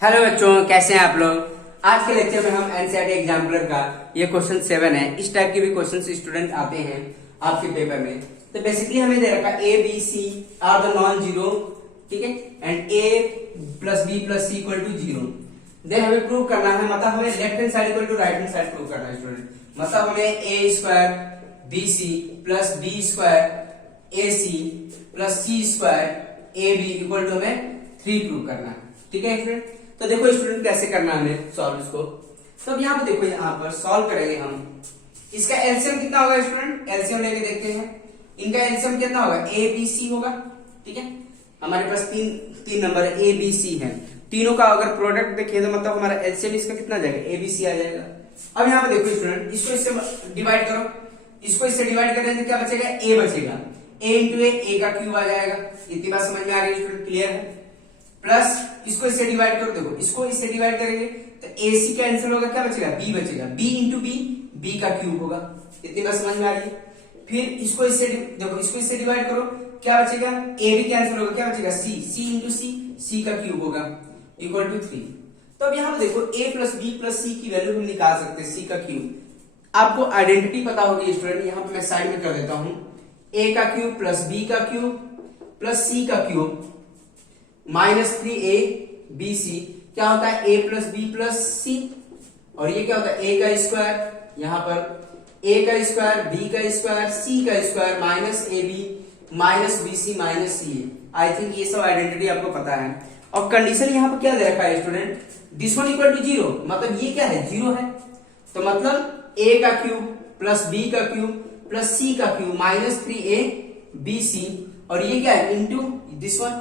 Hello बच्चों, कैसे हैं आप लोग। आज के लेक्चर में हम एनसीईआरटी एग्जाम्पलर का ये क्वेश्चन 7 है। इस टाइप के भी क्वेश्चन स्टूडेंट आते हैं आपके पेपर में। तो बेसिकली हमें दे रखा a b c are the non zero, ठीक है, and a plus B plus C equal to zero. Then हमें प्रूव करना है, मतलब हमें left hand side equal to right hand side prove करना है स्टूडेंट। मतलब हमें a square b C plus b square a c plus c square a b equal to हमें 3 प्रूव करना है, ठीक है स्टूडेंट। तो देखो स्टूडेंट कैसे करना है हमें सॉल्व इसको। तो अब यहाँ पे देखो, यहाँ पर सॉल्व करेंगे हम। इसका एलसीएम कितना होगा स्टूडेंट, एलसीएम लेके देखते हैं। इनका एलसीएम कितना होगा, ए बी सी होगा, ठीक है। हमारे पास तीन नंबर ए बी सी है, तीनों का अगर प्रोडक्ट देखिए तो मतलब हमारा एलसीएम इसका कितना आ जाएगा, ए बी सी आ जाएगा। अब यहाँ पे देखो स्टूडेंट, इसको इससे डिवाइड करो, इसको इससे डिवाइड करें तो क्या बचेगा, ए बचेगा। ए इंटू ए का क्यूब आ जाएगा। इतनी बात समझ में आ गई स्टूडेंट, क्लियर है। प्लस इसको इससे डिवाइड करो, देखो इसको इससे डिवाइड करेंगे तो ए सी कैंसिल होगा, क्या बचेगा, बी बचेगा। बी इंटू बी, बी का क्यूब होगा। इतनी बात समझ में आ रही है। फिर इसको इससे देखो, इसको इससे डिवाइड करो, क्या बचेगा, ए भी कैंसिल होगा, क्या बचेगा, सी, सी इंटू सी, सी का क्यूब होगा इक्वल टू 3। तो अब यहाँ पे देखो ए प्लस बी प्लस सी की वैल्यू हम निकाल सकते हैं, सी का क्यूब। आपको आइडेंटिटी पता होगी स्टूडेंट, यहाँ पे मैं साइड में कर देता हूं। ए का क्यूब प्लस बी का क्यूब प्लस सी का क्यूब माइनस 3a बी सी, क्या होता है, a प्लस बी प्लस सी। और ये क्या होता है, a का स्क्वायर, यहां पर a का स्क्वायर b का स्क्वायर c का square minus A B minus B C minus C A. I think ये सब आइडेंटिटी आपको पता है। और कंडीशन यहाँ पर क्या दे रखा है student, this one equal to zero, मतलब ये क्या है, जीरो है। तो मतलब a का क्यूब प्लस b का क्यूब प्लस c का क्यूब माइनस 3a बी सी, और ये क्या है, इंटू दिस वन,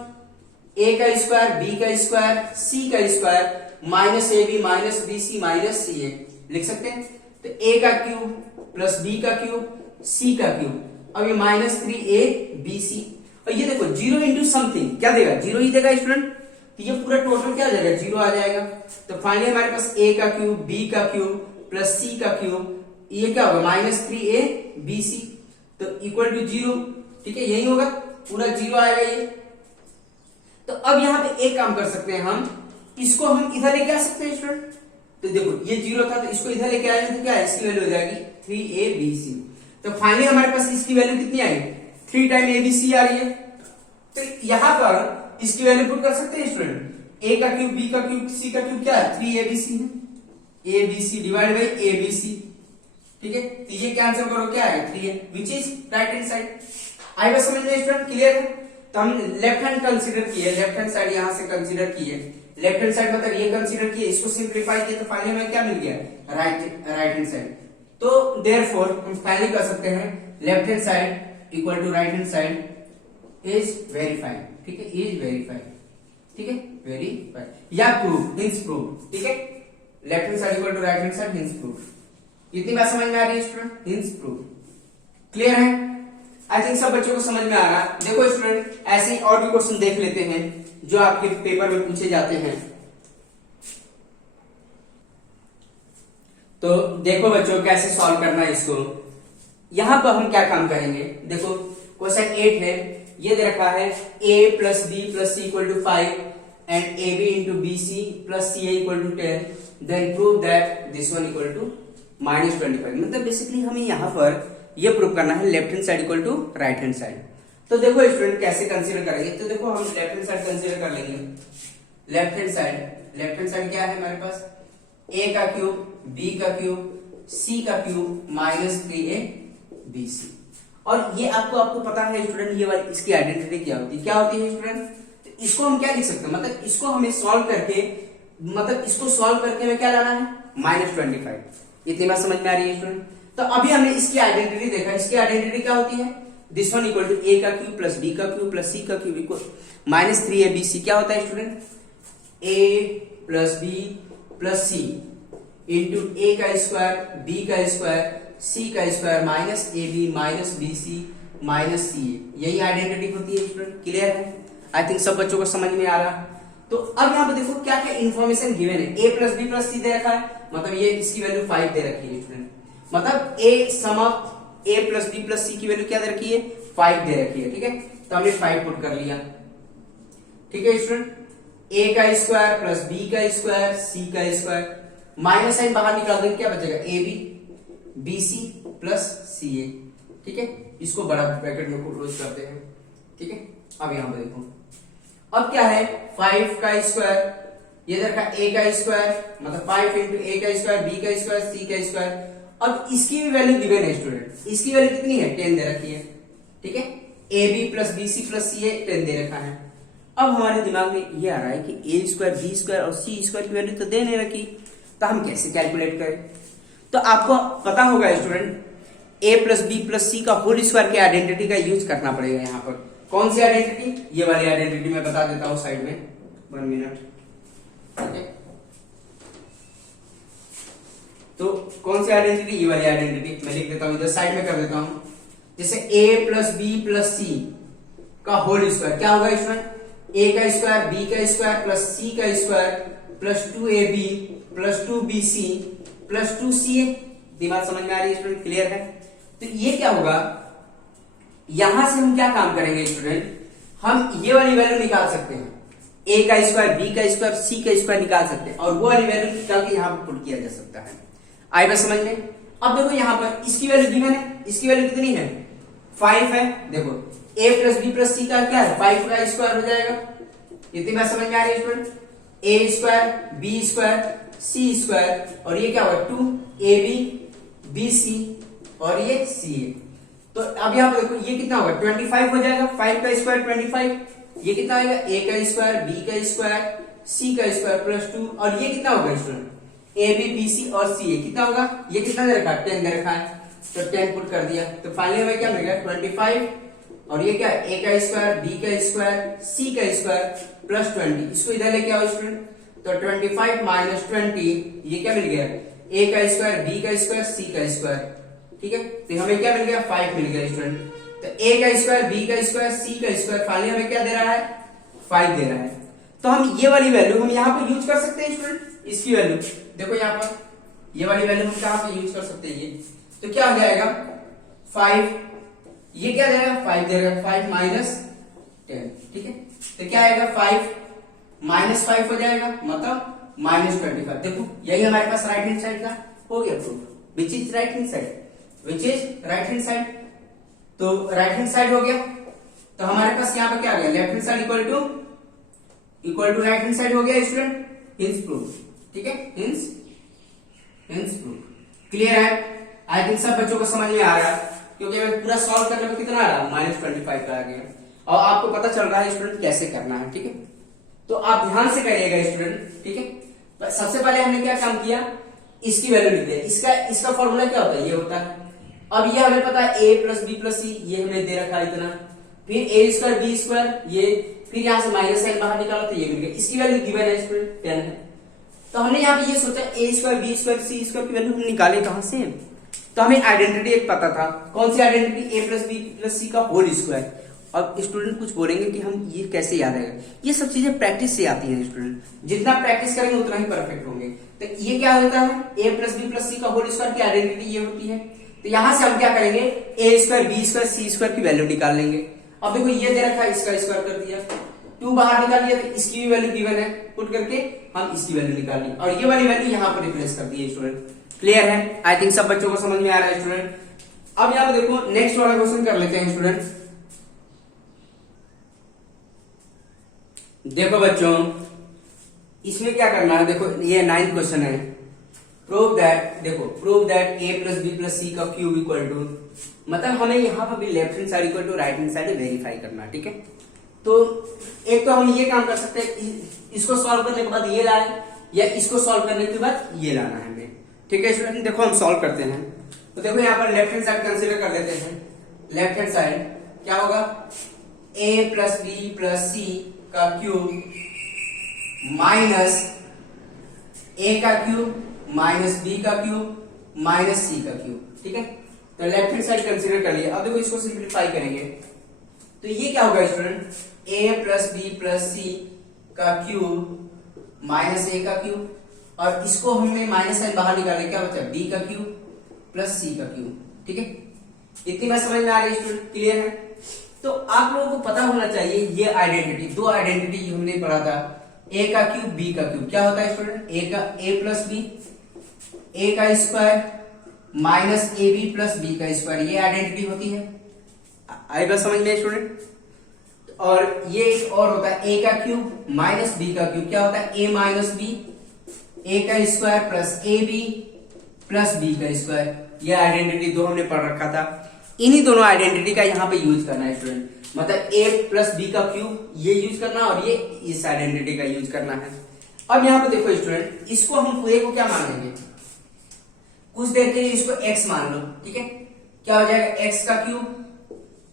ए का स्क्वायर बी का स्क्वायर सी का square minus A B minus B C minus C a लिख सकते हैं। तो ए का क्यूब प्लस बी का क्यूब सी का क्यूब, अब ये माइनस 3a बी सी। और ये देखो जीरो इंटू समथिंग क्या देगा, जीरो ही देगा स्टूडेंट। तो ये पूरा टोटल क्या आ जाएगा, जीरो आ जाएगा। तो फाइनली हमारे पास ए का क्यूब बी का क्यूब प्लस सी का क्यूब, ये क्या होगा, माइनस 3a बी सी, तो इक्वल टू जीरो, ठीक है, यही होगा, पूरा जीरो आएगा ये। तो अब यहाँ पे एक काम कर सकते हैं हम, इसको हम इधर लेके आ सकते हैं स्टूडेंट। तो देखो ये जीरो था, तो इसको इधर लेके आएंगे तो क्या है, इसकी वैल्यू हो जाएगी 3a b c। तो फाइनली हमारे पास इसकी वैल्यू कितनी आई, 3 टाइम a b c आ रही है। तो यहाँ पर इसकी वैल्यू पुट कर सकते हैं स्टूडेंट। a का क्यूब b का क्यूब c का क्यूब क्या है, 3a b c है। a b c divide by a b c, ठीक है। तो ये कैंसिल करो, क्या है, 3a, which is right hand side. आई बात समझ में स्टूडेंट, क्लियर है। तो हम लेफ्ट हैंड कंसीडर किए, लेफ्ट हैंड साइड यहां से कंसीडर किए, लेफ्ट हैंड साइड मतलब ये कंसीडर किए, इसको सिंप्लीफाई किए, तो फाइनली हमें क्या मिल गया, राइट हैंड साइड। तो देयरफॉर हम फाइनली कर सकते हैं left hand side equal to right hand side is verified, ठीक है, इज वेरीफाइड, ठीक है, वेरीफाइड या प्रूव, हिंस प्रूव, ठीक है। Left hand side equal to right hand side, hence prove. इतनी बात समझ में आ रही है स्टूडेंट, हिंस प्रूव, क्लियर है। आई थिंक सब बच्चों को समझ में आ रहा है। देखो स्टूडेंट, ऐसे ही और भी क्वेश्चन देख लेते हैं जो आपके पेपर में पूछे जाते हैं। तो देखो बच्चों कैसे सॉल्व करना है इसको। यहां पर हम क्या काम करेंगे, देखो क्वेश्चन 8 है, ये दे रखा है a plus B plus C equal to 5 and A B into B C plus C A equal to 10, then prove that this one equal to minus 25। मतलब बेसिकली हमें यहाँ पर ये प्रूव करना है left hand side equal to right hand side. तो देखो student कैसे कंसीडर करेंगे, तो देखो हम लेफ्ट हैंड साइड कंसीडर कर लेंगे। लेफ्ट हैंड साइड क्या है हमारे पास, a का क्यूब b का क्यूब c का cube minus 3a b c। और ये आपको पता है स्टूडेंट, ये वाली इसकी आइडेंटिटी क्या होती है स्टूडेंट। तो इसको हम क्या लिख सकते हैं, मतलब इसको हमें सॉल्व करके, मतलब इसको सॉल्व करके हमें क्या लाना है, माइनस 25। इतनी बात समझ में आ रही है स्टूडेंट। तो अभी हमने इसकी आइडेंटिटी देखा, इसकी आइडेंटिटी क्या होती है, this one equal to A का क्यूब प्लस बी का क्यूब प्लस सी का cube equal minus 3a b c। क्या होता है student, a plus B plus C into A का स्क्वायर बी का स्क्वायर सी का square minus A B minus B C minus C A, यही identity होती है स्टूडेंट, क्लियर है। आई थिंक सब बच्चों को समझ में आ रहा। तो अब यहाँ पे देखो क्या क्या इन्फॉर्मेशन गिवन है, a प्लस बी प्लस सी दे रखा है, मतलब ये इसकी वैल्यू 5 दे रखी है स्टूडेंट। मतलब a sum of a plus B plus C की वैल्यू क्या दे रखी है, 5 दे रखी है, ठीक है। तो हमने 5 पुट कर लिया, ठीक है स्टूडेंट। ए का स्क्वायर प्लस बी का स्क्वायर सी का स्क्वायर, माइनस साइन बाहर निकाल देंगे, क्या बचेगा A B B C plus C A. ठीक है, इसको बड़ा ब्रैकेट में क्लोज करते हैं। ठीक है, अब यहां पर देखो, अब क्या है 5 का स्क्वायर, ये देखा a का स्क्वायर मतलब 5 इंटू ए का स्क्वायर बी का स्क्वायर सी का स्क्वायर। अब इसकी भी वैल्यू गिवन है स्टूडेंट, इसकी वैल्यू कितनी है 10 दे रखी है। ठीक है, A B plus B C plus C A 10 दे रखा है। अब हमारे दिमाग में ये आ रहा है कि ए स्क्वायर बी स्क्वायर और सी स्क्वायर की वैल्यू तो दे नहीं रखी, तो हम कैसे कैलकुलेट करें। तो आपको पता होगा student, A plus B plus C का होल स्क्वायर की आइडेंटिटी का यूज करना पड़ेगा। यहाँ पर कौन सी आइडेंटिटी, ये वाली आइडेंटिटी मैं बता देता हूं साइड में, 1 मिनट। ठीक है, तो कौन सी आइडेंटिटी, ये वाली आइडेंटिटी मैं लिख देता हूं, इधर साइड में कर देता हूं। जैसे a plus B plus C का होल स्क्वायर क्या होगा स्टूडेंट, a का स्क्वायर b का स्क्वायर प्लस c का square plus 2ab plus 2bc plus 2ca। दिमाग समझ में आ रही है स्टूडेंट, क्लियर है। तो ये क्या होगा, यहां से हम क्या काम करेंगे स्टूडेंट, हम ये वाली वैल्यू निकाल सकते हैं, a का स्क्वायर b का स्क्वायर c का स्क्वायर निकाल सकते हैं, और वो वाली वैल्यू निकाल के यहां पर पुट किया जा सकता है। आई बात समझ में। अब देखो यहां पर इसकी वैल्यू गिवन है, इसकी वैल्यू कितनी है 5 है। देखो a plus B plus C का क्या है 5 का स्क्वायर हो जाएगा। इतनी बात समझ में आ रही है student, a square B square C square और ये क्या होगा 2ab bc और ये ca। तो अब यहां पर देखो ये कितना होगा 25 हो जाएगा, 5 का स्क्वायर 25, ये कितना आएगा a का स्क्वायर b का स्क्वायर c का स्क्वायर प्लस 2 और ये कितना होगा स्टूडेंट ए बी बी सी और सी ए कितना होगा, ये कितना दे रखा है 10 दे रखा है, तो 10 पुट कर दिया। तो फाइनली हमें क्या मिल गया 25 और ये क्या है ए का स्क्वायर बी का स्क्वायर सी का स्क्वायर प्लस 20। इसको इधर लेके आओ स्टूडेंट, तो 25 माइनस 20 ये क्या मिल गया ए का स्क्वायर बी का स्क्वायर सी का स्क्वायर। ठीक है, तो हमें क्या मिल गया 5 मिल गया स्टूडेंट। तो ए का स्क्वायर बी का स्क्वायर सी का स्क्वायर फाइनली हमें क्या दे रहा है 5 दे रहा है। तो हम ये वाली वैल्यू हम यहाँ पर यूज कर सकते हैं स्टूडेंट, इसकी वैल्यू देखो यहाँ पर ये वाली वैल्यू हम कहां पे यूज कर सकते हैं, ये तो क्या हो जाएगा 5, ये क्या दे रहा है 5 दे रहा है, 5 माइनस 10। ठीक है, तो क्या आएगा 5 माइनस 5 हो जाएगा मतलब माइनस 25। देखो यही हमारे पास राइट हैंड साइड का हो गया proof, which is right hand side, which is right hand side. तो राइट हैंड साइड हो गया, तो हमारे पास यहाँ पर क्या आ गया left hand side equal to right hand side हो गया स्टूडेंट, हिंस प्रूफ। ठीक है, हिंस प्रूफ क्लियर है। आई थिंक सब बच्चों को समझ में आ रहा है, क्योंकि मैं पूरा सॉल्व करने में कितना आ रहा -25 का आ गया और आपको पता चल रहा है स्टूडेंट कैसे करना है। ठीक है, तो आप ध्यान से करिएगा स्टूडेंट। ठीक है, तो सबसे पहले हमने क्या काम किया, इसकी वैल्यू लिख दिया। इसका फॉर्मूला क्या होता है, ये होता है। अब ये हमें पता है a प्लस बी प्लस सी, ये हमने दे रखा है इतना, फिर a स्क्वायर बी स्क्वायर ये, फिर यहां से माइनस साइन बाहर निकाला तो ये मिल गया। इसकी वैल्यू गिवन है स्टूडेंट 10 है। तो हमने यहाँ पे ये सोचा ए square B square C square की वैल्यू हम निकाले कहां से, तो हमें आइडेंटिटी एक पता था, कौन सी आइडेंटिटी ए प्लस बी प्लस सी का होल स्क्वायर। अब स्टूडेंट कुछ बोलेंगे कि हम ये कैसे याद आएगा, ये सब चीजें प्रैक्टिस से आती हैं स्टूडेंट, जितना प्रैक्टिस करेंगे उतना ही परफेक्ट होंगे। तो ये क्या होता है ए प्लस बी प्लस सी का होल स्क्वायर की आइडेंटिटी ये होती है। तो यहां से हम क्या करेंगे ए square B square C square की वैल्यू निकाल लेंगे। अब देखो ये दे रखा है, इसका स्क्वायर कर दिया, 2 बाहर निकाल लिया, तो इसकी भी वैल्यू गिवन है, पुट करके हम इसकी वैल्यू निकाल ली और ये वाली वैल्यू यहाँ पर रिप्लेस कर दी है स्टूडेंट। क्लियर है, आई थिंक सब बच्चों को समझ में आ रहा है स्टूडेंट। अब यहाँ पे देखो नेक्स्ट वाला क्वेश्चन कर लेते हैं स्टूडेंट। देखो बच्चों इसमें क्या करना है, देखो ये 9th क्वेश्चन है, प्रूव दैट, देखो prove that A plus B plus C का क्यूब इक्वल टू, मतलब हमें यहाँ पर भी left hand side equal to right hand side verify करना है। ठीक है, तो एक तो हम ये काम कर सकते हैं, इसको सॉल्व करने के बाद ये लाए, या इसको सॉल्व करने के बाद ये लाना है हमें। ठीक है स्टूडेंट, देखो हम सॉल्व करते हैं। तो देखो यहाँ पर लेफ्ट हैंड साइड कंसीडर कर लेते हैं। लेफ्ट हैंड साइड क्या होगा a plus B plus C का क्यूब माइनस a का क्यूब माइनस b का क्यूब माइनस c का क्यूब। ठीक है, तो लेफ्ट हैंड साइड कंसीडर कर लिया। अब देखो इसको सिंप्लीफाई करेंगे तो ये क्या होगा student a plus B plus C का क्यूब माइनस a का क्यूब, और इसको हमने माइनस साइन बाहर निकाले, क्या बचा b का क्यूब प्लस c का क्यूब। ठीक है, इतनी बात समझ में आ रही है स्टूडेंट, क्लियर है। तो आप लोगों को पता होना चाहिए ये आइडेंटिटी, 2 आइडेंटिटी हमने पढ़ा था, ए का क्यूब बी का क्यूब क्या होता है student, A plus B, A का स्क्वायर माइनस ए बी प्लस बी का स्क्वायर, ये आइडेंटिटी होती है। आई बात समझ में स्टूडेंट। और ये एक और होता है ए का क्यूब माइनस बी का क्यूब, क्या होता है ए माइनस बी, ए का square plus A B plus B का स्क्वायर। ये आइडेंटिटी दो हमने पढ़ रखा था, इन्हीं दोनों आइडेंटिटी का यहाँ पे यूज करना है स्टूडेंट, मतलब ए प्लस बी का क्यूब ये यूज करना और ये इस आइडेंटिटी का यूज करना है। अब यहाँ पे देखो स्टूडेंट, इसको हम पूरे को क्या मान लेंगे, कुछ देर के लिए इसको x मान लो, ठीक है। क्या हो जाएगा x का क्यूब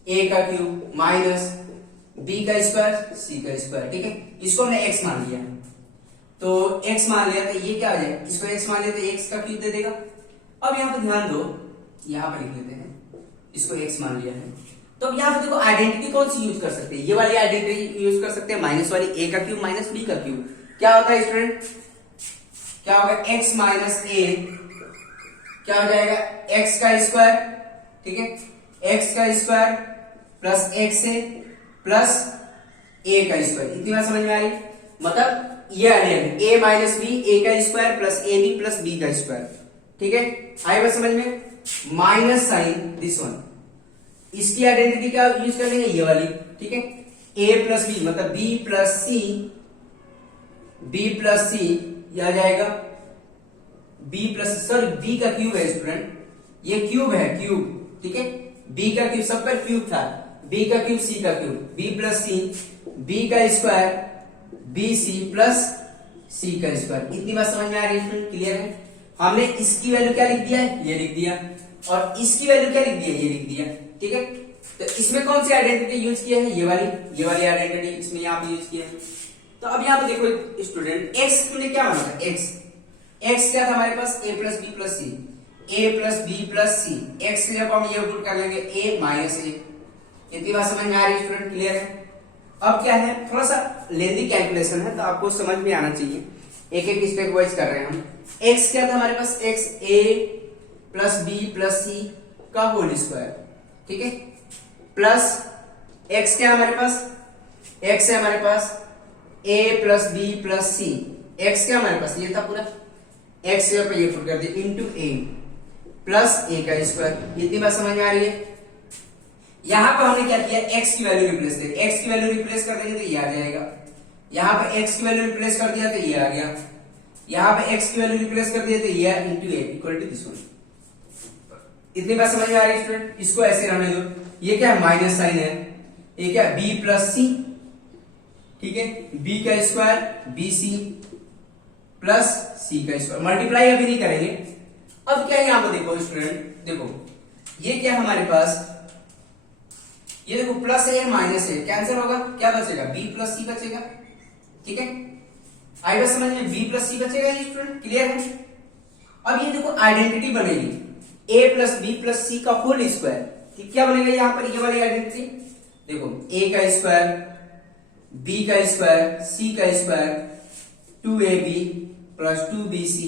a का क्यूब माइनस b का स्क्वायर c का स्क्वायर, ठीक है। इसको हमने x मान लिया है, तो x मान लिया तो ये क्या हो जाएगा, इसको x मान लिया तो x का क्यूब दे देगा। अब यहाँ पे ध्यान दो, यहाँ पर लिख लेते हैं, इसको x मान लिया है, तो अब यहाँ पे देखो आइडेंटिटी कौन सी यूज कर सकते हैं, ये वाली आइडेंटिटी यूज कर सकते हैं, माइनस वाली a का क्यूब माइनस b का क्यूब। क्या होता है स्टूडेंट, क्या होगा x माइनस a, क्या हो जाएगा x का स्क्वायर, ठीक है, x का square plus x a plus a का स्क्वायर। इतनी बात समझ में आ रही, मतलब ये idea a minus B, a का square plus A B plus B का स्क्वायर, ठीक है। आई बात समझ में, माइनस साइन दिस वन, इसकी आइडेंटिटी क्या यूज कर लेंगे, ये वाली, ठीक है। a प्लस बी मतलब b प्लस c, ये आ जाएगा b प्लस, सॉरी b का क्यूब है स्टूडेंट, ये क्यूब है क्यूब, ठीक है। b का क्यूब सब पर क्यूब था, b का क्यूब c का cube, b plus c, b का स्क्वायर bc प्लस c का स्क्वायर। इतनी बात समझ में आ रही है, क्लियर है। हमने इसकी वैल्यू क्या लिख दिया है, ये लिख दिया, और इसकी वैल्यू क्या लिख दिया, ये लिख दिया, ठीक है। तो इसमें कौन सी आइडेंटिटी यूज किया है, ये वाली आइडेंटिटी इसमें यहाँ पे यूज किया है। तो अब यहाँ पे देखो स्टूडेंट, x हमने क्या माना था, x क्या था हमारे पास, a plus B plus C, a plus B plus C, x की जगह हम ये पुट कर लेंगे a माइनस a। इतनी बात समझ में आ रही है स्टूडेंट, क्लियर है। अब क्या है, थोड़ा सा लेंदी कैलकुलेशन है, तो आपको समझ में आना चाहिए, एक एक स्टेप वाइज कर रहे हैं हम। x क्या था हमारे पास, x a plus B plus C का होल स्क्वायर, ठीक है, प्लस x क्या है हमारे पास, x है हमारे पास a plus B plus C, x क्या हमारे पास ये था पूरा, x पे ये पुट कर दिया इंटू a प्लस a का स्क्वायर। इतनी बात समझ में आ रही है। यहां पर हमने क्या किया, x की वैल्यू रिप्लेस कर, x की वैल्यू रिप्लेस कर देंगे तो ये आ जाएगा, यहां पे x की वैल्यू रिप्लेस कर दिया तो ये आ गया, यहां पे x की वैल्यू रिप्लेस कर दिया तो ये into a equal to this one. इतनी बात समझ में आ रही है स्टूडेंट, इसको ऐसे रहने दो। ये क्या है, माइनस साइन है, ये क्या b प्लस सी, ठीक है, b का स्क्वायर bc प्लस c का स्क्वायर, मल्टीप्लाई अभी नहीं करेंगे। अब क्या है यहाँ पे देखो स्टूडेंट, देखो ये क्या हमारे पास, ये देखो प्लस है माइनस है, कैंसिल होगा, क्या बचेगा, b प्लस सी बचेगा, ठीक है। आई बात समझ में, b प्लस सी बचेगा स्टूडेंट, क्लियर है। अब ये देखो आइडेंटिटी बनेगी a plus B plus C का होल स्क्वायर, ठीक, क्या बनेगा यहाँ पर, ये वाली आइडेंटिटी देखो, a का स्क्वायर b का स्क्वायर c का square 2ab plus 2bc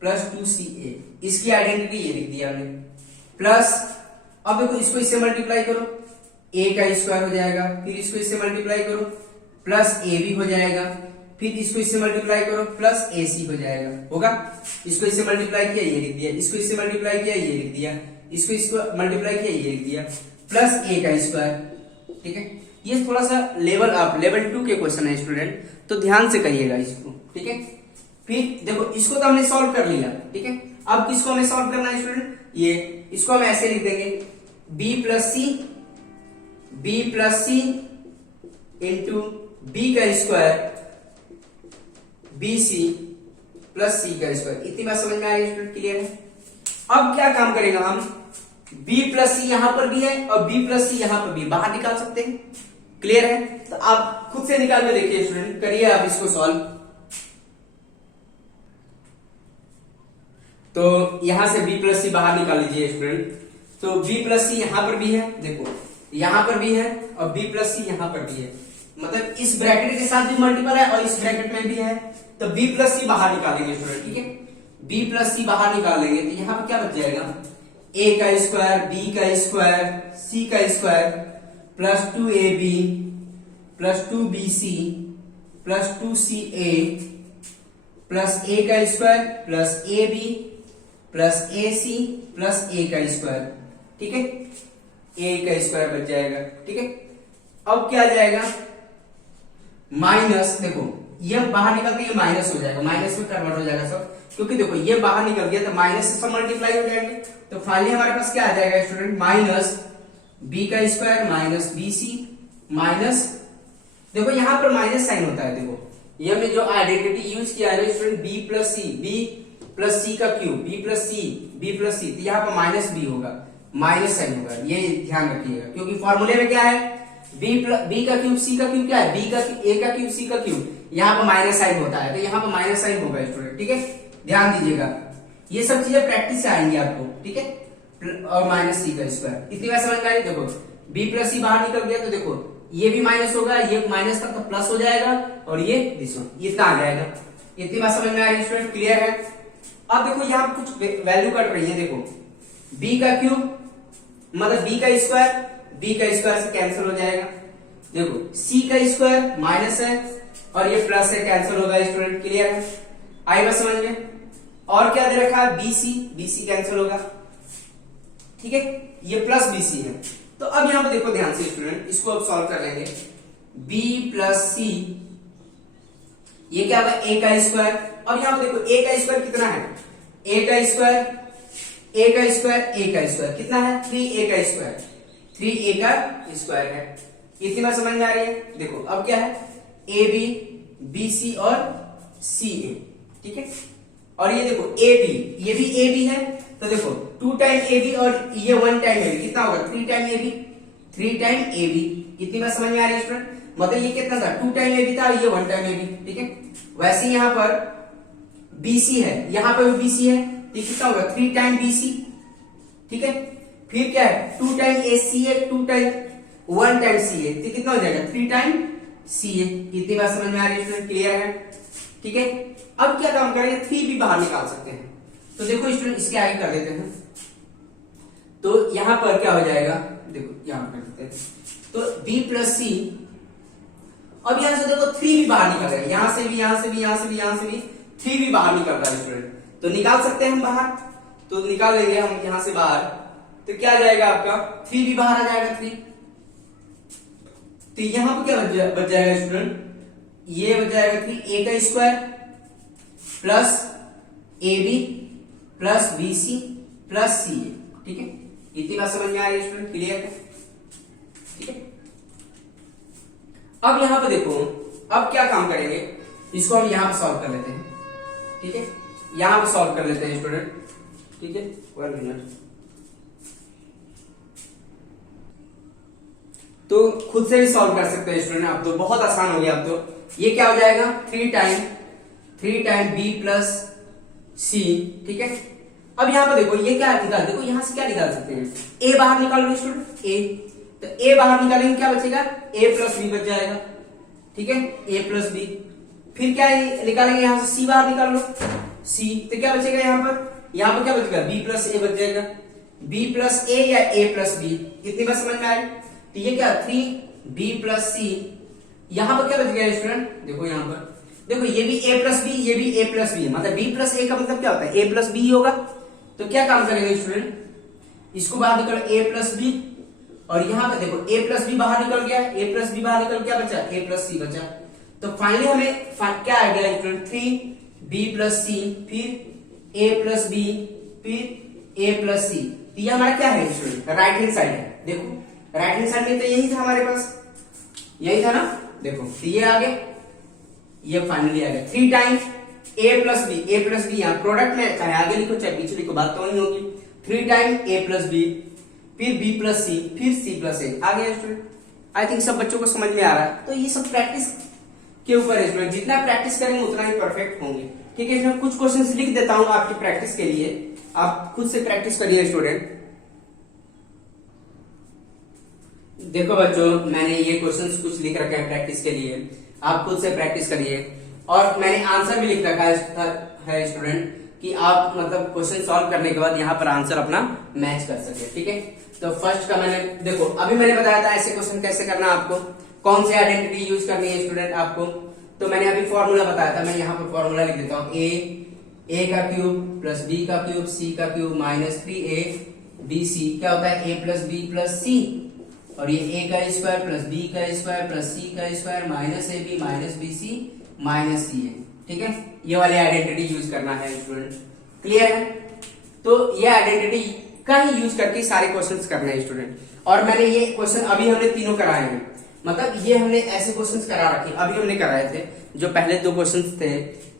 plus 2ca, इसकी आइडेंटिटी ये लिख दिया हमने, प्लस अब देखो इसको इससे मल्टीप्लाई करो, a का स्क्वायर हो जाएगा, फिर इसको इससे मल्टीप्लाई करो प्लस ab हो जाएगा, फिर इसको इससे मल्टीप्लाई करो प्लस ac हो जाएगा, होगा। इसको इससे मल्टीप्लाई किया ये लिख दिया, इसको इससे मल्टीप्लाई किया ये लिख दिया, इसको मल्टीप्लाई किया ये लिख दिया, प्लस a का स्क्वायर, ठीक है। ये थोड़ा सा लेवल अप, लेवल 2 के क्वेश्चन है स्टूडेंट, तो ध्यान से करिएगा इसको, ठीक है। फिर देखो इसको तो हमने सॉल्व कर लिया, ठीक है। अब किसको हमें सॉल्व करना है स्टूडेंट, ये इसको हम ऐसे लिख देंगे b plus C into b का स्क्वायर bc प्लस c का स्क्वायर। इतनी बात समझ में आ रही है स्टूडेंट, क्लियर है। अब क्या काम करेगा हम, b प्लस सी यहां पर भी है और b प्लस सी यहां पर भी, बाहर निकाल सकते हैं, क्लियर है। तो आप खुद से निकाल के देखिए स्टूडेंट, करिए आप इसको सॉल्व। तो यहां से b प्लस सी बाहर निकाल लीजिए स्टूडेंट, तो b प्लस सी यहां पर भी है, देखो यहां पर भी है और b प्लस सी यहां पर भी है, मतलब इस ब्रैकेट के साथ भी मल्टीपल है और इस ब्रैकेट में भी है, तो b प्लस सी बाहर निकालेंगे स्टूडेंट, ठीक है। b प्लस सी बाहर निकाल लेंगे तो यहां पर क्या बच जाएगा, a का स्क्वायर b का स्क्वायर c का square plus 2ab plus 2bc plus 2ca plus a का square plus ab plus ac plus a का स्क्वायर, ठीक है, a का स्क्वायर बच जाएगा, ठीक है। अब क्या आ जाएगा, माइनस, देखो ये बाहर निकल के ये माइनस हो जाएगा, माइनस में कन्वर्ट हो जाएगा सब, क्योंकि देखो ये बाहर निकल गया तो माइनस से सब मल्टीप्लाई हो जाएंगे। तो फाइनली हमारे पास क्या आ जाएगा स्टूडेंट, माइनस b का स्क्वायर माइनस bc माइनस, देखो यहाँ पर माइनस साइन होता है, देखो ये हमने जो आइडेंटिटी यूज किया है स्टूडेंट b प्लस c का क्यूब, b प्लस c, तो यहाँ पर माइनस b होगा, माइनस साइन होगा, ये ध्यान रखिएगा, क्योंकि फॉर्मूले में क्या है, b का क्यूब c का क्यूब क्या है, a का क्यूब c का क्यूब, यहाँ पर माइनस साइन होता है, तो यहाँ पर माइनस साइन होगा स्टूडेंट, ठीक है, ध्यान दीजिएगा। ये सब चीजें प्रैक्टिस से आएंगी आपको, ठीक है, और माइनस c का स्क्वायर, इतनी बात समझ में आई। देखो b प्लस c बाहर निकल गया, तो देखो ये भी माइनस होगा, ये माइनस था तो प्लस हो जाएगा, और ये दिस वन, इतना आ जाएगा। इतनी बात समझ में आ रही है स्टूडेंट, क्लियर है। अब देखो यहाँ कुछ वैल्यू कट रही है, देखो b का क्यूब मतलब b का स्क्वायर से कैंसिल हो जाएगा, देखो c का स्क्वायर माइनस है और ये प्लस है, कैंसिल होगा स्टूडेंट, क्लियर है, आई बात समझ में। और क्या दे रखा है, bc कैंसिल होगा, ठीक है, ये प्लस bc है। तो अब यहां पर देखो ध्यान से स्टूडेंट, इसको अब सॉल्व कर लेंगे, b प्लस c, ये क्या होगा, a का स्क्वायर। अब यहां पर देखो a का स्क्वायर कितना है, a का स्क्वायर कितना है, 3a का स्क्वायर, 3a का स्क्वायर है। इतनी बात समझ में आ रही है। देखो अब क्या है, ab bc और ca, ठीक है, और ये देखो ab, ये भी ab है, तो देखो 2 टाइम ab और ये 1 टाइम ab, कितना होगा, 3 टाइम ab। इतनी बात समझ में आ रही है स्टूडेंट, मतलब ये कितना था, 2 टाइम ab था, ये 1 टाइम ab, ठीक है। वैसे यहाँ पर bc है, यहाँ पर भी bc है, तो कितना होगा, 3 टाइम bc, ठीक है। फिर क्या है, 2 टाइम ca, 1 टाइम ca, तो कितना हो जाएगा, 3 टाइम ca। इतनी बात समझ में आ रही है स्टूडेंट, क्लियर है, ठीक है। अब क्या काम करेंगे, 3 भी बाहर निकाल सकते हैं, तो देखो स्टूडेंट इसके आगे कर देते हैं, तो यहां पर क्या हो जाएगा, देखो यहां कर देते हैं, तो b प्लस c, अब यहां से देखो 3 भी बाहर निकल रहा है, यहां से भी 3 भी बाहर निकल रहा है स्टूडेंट, तो निकाल सकते हैं हम बाहर, तो निकाल लेंगे हम यहां से बाहर, तो क्या आ जाएगा आपका, 3 भी बाहर आ जाएगा, 3, तो यहां पर क्या बच जाएगा स्टूडेंट, ये बच जाएगा 3a का square plus ab plus bc plus ca, ठीक है। इतनी बात समझ में आ रही है स्टूडेंट, क्लियर है, ठीक है। अब यहां पर देखो, अब क्या काम करेंगे, इसको हम यहां पर सॉल्व कर लेते हैं, ठीक है, यहां पर सॉल्व कर लेते हैं स्टूडेंट, ठीक है, 1 मिनट। तो खुद से भी सॉल्व कर सकते हैं स्टूडेंट, अब तो बहुत आसान हो गया। अब तो ये क्या हो जाएगा, 3 टाइम b प्लस c, ठीक है। अब यहां पर देखो ये क्या निकाल, देखो यहां से क्या निकाल सकते हैं, a बाहर निकाल लो स्टूडेंट, a, तो a बाहर निकालेंगे क्या बचेगा, a प्लस b बच जाएगा, ठीक है, a प्लस b। फिर क्या निकालेंगे, यहां से c बाहर निकाल लो, c, तो क्या बचेगा, यहां पर क्या बचेगा, b प्लस a बच जाएगा, b प्लस a या a प्लस b। इतनी बात समझ में आई। तो ये क्या, 3b प्लस c, यहां पर क्या बच गया स्टूडेंट, देखो यहां पर देखो ये भी a प्लस बी, ये भी a प्लस बी, मतलब b प्लस a का मतलब क्या होता है, a प्लस बी होगा। तो क्या काम करेंगे स्टूडेंट, इसको बाहर निकल a प्लस बी, और यहां पे देखो a प्लस बी बाहर निकल गया, a प्लस बी बाहर निकल क्या बचा, a प्लस सी बचा। तो फाइनली हमें क्या आ गया स्टूडेंट, 3b प्लस सी, फिर a प्लस बी, फिर a प्लस सी। तो ये हमारा क्या है स्टूडेंट, राइट हैंड साइड है। देखो राइट हैंड साइड में तो यही था हमारे पास, यही था ना, देखो तो ये आ गया, ये फाइनली आ गया 3 टाइम्स a प्लस बी, यहाँ प्रोडक्ट में चाहे आगे लिखो चाहे पीछे लिखो, बात तो नहीं होगी। 3 टाइम a प्लस बी, फिर b प्लस सी, फिर c प्लस a। आ गया स्टूडेंट, आई थिंक सब बच्चों को समझ में आ रहा है। तो ये सब प्रैक्टिस के ऊपर है स्टूडेंट, जितना प्रैक्टिस करेंगे उतना ही परफेक्ट होंगे, ठीक है। इसमें कुछ क्वेश्चंस लिख देता हूं आपकी प्रैक्टिस के लिए, आप खुद से प्रैक्टिस करिए स्टूडेंट। देखो बच्चों, मैंने ये क्वेश्चंस कुछ लिख रखा है प्रैक्टिस के लिए, आप खुद से प्रैक्टिस करिए। और मैंने आंसर भी लिख रखा है स्टूडेंट, कि आप मतलब क्वेश्चन सॉल्व करने के बाद यहाँ पर आंसर अपना मैच कर सके, ठीक है। तो फर्स्ट का मैंने अभी मैंने बताया था ऐसे क्वेश्चन कैसे करना, आपको कौन सी आइडेंटिटी यूज करनी है स्टूडेंट आपको। तो मैंने अभी फॉर्मूला बताया था, मैं यहाँ पर फॉर्मूला लिख देता हूँ, ए का क्यूब प्लस बी का क्यूब सी का क्यूब माइनस 3a bc क्या होता है, a प्लस बी प्लस सी, और ये a का स्क्वायर प्लस b का स्क्वायर प्लस c का square minus ab minus bc minus c है। ठीक है, ये वाली आइडेंटिटी यूज करना है स्टूडेंट, क्लियर है। तो ये आइडेंटिटी का ही यूज करके सारे क्वेश्चंस करने हैं स्टूडेंट। और मैंने ये क्वेश्चन अभी हमने तीनों कराए हैं, मतलब ये हमने ऐसे क्वेश्चंस करा रखे, अभी हमने कराए थे, जो पहले 2 क्वेश्चंस थे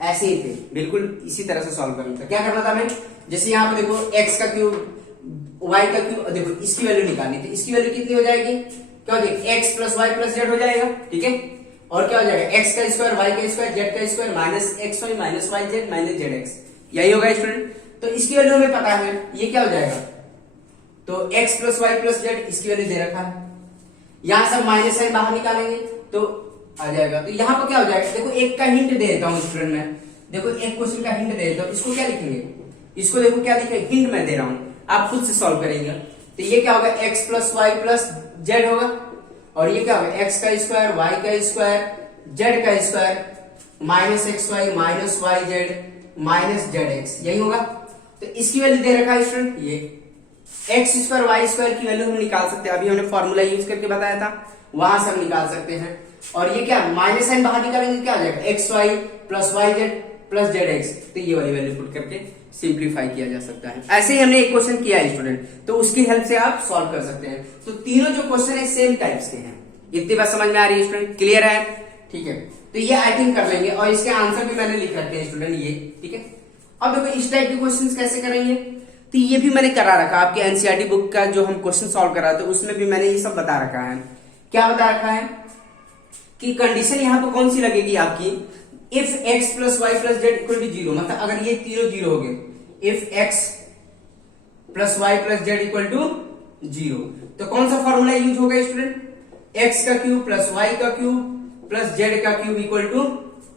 ऐसे ही थे, बिल्कुल इसी तरह से सॉल्व करना था। क्या करना था हमें, जैसे यहाँ पे देखो x का क्यूब y का क्यूब, देखो इसकी वैल्यू निकालनी थी, इसकी वैल्यू कितनी हो जाएगी, क्या हो जाएगी, x plus Y plus Z हो जाएगा। ठीक है, और क्या हो जाएगा, x का स्क्वायर y का स्क्वायर z का square minus X Y minus Y Z minus Z X, यही होगा स्टूडेंट। तो इसकी वैल्यू हमें पता है, ये क्या हो जाएगा, तो x plus Y plus Z इसकी वैल्यू दे रखा है, यहां सब माइनस साइन बाहर निकालेंगे तो आ जाएगा। तो यहाँ पर क्या हो जाएगा, देखो एक का हिंट दे देता हूँ स्टूडेंट में, देखो एक क्वेश्चन का हिंट दे देता हूँ, इसको क्या लिखेंगे, इसको देखो क्या लिखेंगे, हिंट मैं दे रहा हूँ, आप खुद से सॉल्व करेंगे। तो ये क्या होगा, x plus Y plus Z होगा, और ये क्या होगा, x का स्क्वायर y का स्क्वायर z का square minus X Y minus Y Z minus Z X, यही होगा। तो इसकी वैल्यू दे रखा है स्टूडेंट, ये एक्स स्क्वायर वाई स्क्वायर की वैल्यू हम निकाल सकते हैं, अभी हमने फॉर्मूला यूज करके बताया था, वहां से हम निकाल सकते हैं। और ये क्या, माइनस साइन बाहर निकालेंगे क्या हो जाएगा, X Y plus Y Z plus Z X, तो ये वाली वैल्यू पुट करके सिंप्लीफाई किया जा सकता है। ऐसे ही हमने एक क्वेश्चन किया है स्टूडेंट, तो उसकी हेल्प से आप सॉल्व कर सकते हैं। तो तीनों जो क्वेश्चन है सेम टाइप्स के हैं, इतनी बात समझ में आ रही है स्टूडेंट, क्लियर है। ठीक है, तो ये आई थिंक कर लेंगे, और इसके आंसर भी मैंने लिख रखे हैं स्टूडेंट ये। ठीक है, अब देखो इस टाइप के क्वेश्चन कैसे करेंगे, तो ये भी मैंने करा रखा, आपके एनसीईआरटी बुक का जो हम क्वेश्चन सॉल्व करा था उसमें भी मैंने ये सब बता रखा है। क्या बता रखा है कि कंडीशन यहाँ पर कौन सी लगेगी आपकी, if x plus Y plus z equal to 0, मतलब अगर ये तीनों 0 हो गए, if x plus Y plus z equal to 0, तो कौन सा फॉर्मूला यूज होगा स्टूडेंट, x का क्यूब प्लस वाई का क्यूब प्लस जेड का क्यूब इक्वल टू,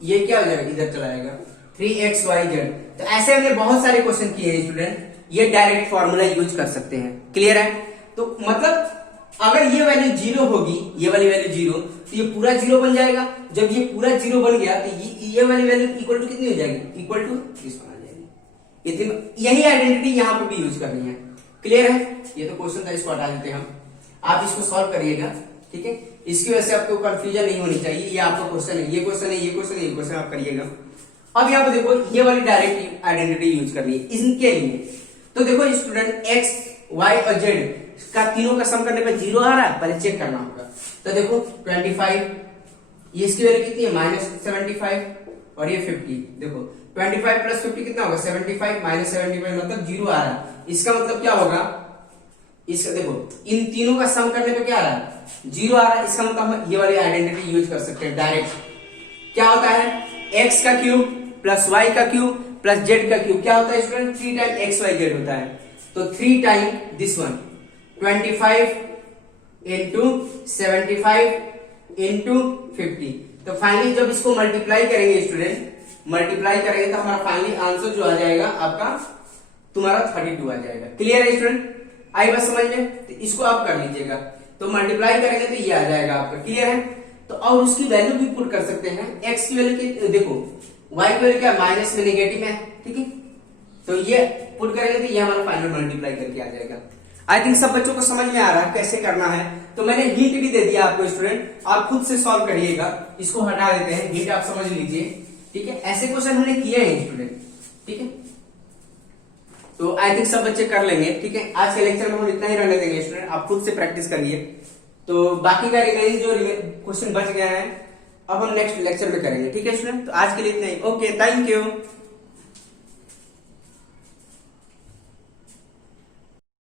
ये क्या हो जाएगा, इधर चला जाएगा 3xyz। तो ऐसे हमने बहुत सारे क्वेश्चन किए हैं स्टूडेंट, ये डायरेक्ट फॉर्मूला यूज कर सकते हैं, क्लियर है। तो मतलब अगर ये वैल्यू 0 होगी, ये वाली वैल्यू 0, तो ये पूरा 0 बन जाएगा। जब ये पूरा 0 बन गया तो ये वाली वैल्यू इक्वल टू कितनी हो जाएगी, इक्वल टू इस पर आ जाएगी। इतनी यही आइडेंटिटी यहाँ पर भी यूज करनी है, क्लियर है। ये तो क्वेश्चन था, इसको हटा देते हैं हम, आप इसको सॉल्व करिएगा। ठीक है, इसकी वजह से आपको कंफ्यूजन नहीं होनी चाहिए, ये आपका क्वेश्चन है, ये क्वेश्चन है, ये क्वेश्चन है, ये क्वेश्चन आप करिएगा। अब यहाँ पे देखो ये वाली डायरेक्ट आइडेंटिटी यूज करनी है इनके लिए। तो देखो स्टूडेंट x y और z का तीनों का सम करने पर 0 आ रहा है, पहले चेक करना होगा। तो देखो 25, ये इसकी वैल्यू कितनी है, -75, और ये 50। देखो 25 प्लस 50 कितना होगा, 75 माइनस 75 मतलब 0 आ रहा है। इसका मतलब क्या होगा, इसका देखो इन तीनों का सम करने पे क्या आ रहा है, 0 आ रहा है। इसका मतलब हम ये वाली आइडेंटिटी यूज कर सकते हैं डायरेक्ट। क्या होता है, x का क्यूब प्लस y का क्यूब प्लस z का क्यूब क्या होता है student, 3 time X Y Z होता है। तो 3 time this one 25 into 75 into 50। तो फाइनली जब इसको मल्टीप्लाई करेंगे स्टूडेंट, मल्टीप्लाई करेंगे तो हमारा फाइनली आंसर जो आ जाएगा आपका, तुम्हारा 32 आ जाएगा। क्लियर है स्टूडेंट, आई बात समझ में। तो इसको आप कर लीजिएगा, तो मल्टीप्लाई करेंगे तो ये आ जाएगा आपका, क्लियर है। तो और उसकी वैल्यू भी पुट कर सकते हैं, एक्स की वैल्यू की देखो, y की वैल्यू क्या माइनस में नेगेटिव है, ठीक है। तो ये पुट करेंगे तो ये हमारा फाइनल मल्टीप्लाई करके आ जाएगा। आई थिंक सब बच्चों को समझ में आ रहा है कैसे करना है। तो मैंने हिंट भी दे दिया आपको स्टूडेंट, आप खुद से सॉल्व करिएगा। इसको हटा देते हैं, हिंट आप समझ लीजिए, ठीक है। ऐसे क्वेश्चन हमने किए हैं स्टूडेंट, ठीक है। तो आई थिंक सब बच्चे कर लेंगे, ठीक है। आज के लेक्चर में हम इतना ही रहने देंगे स्टूडेंट, आप खुद से प्रैक्टिस करिए। तो बाकी का रिमेनिंग जो क्वेश्चन बच गया है अब हम नेक्स्ट लेक्चर में करेंगे, ठीक है स्टूडेंट। तो आज के लिए इतना ही, ओके, थैंक यू।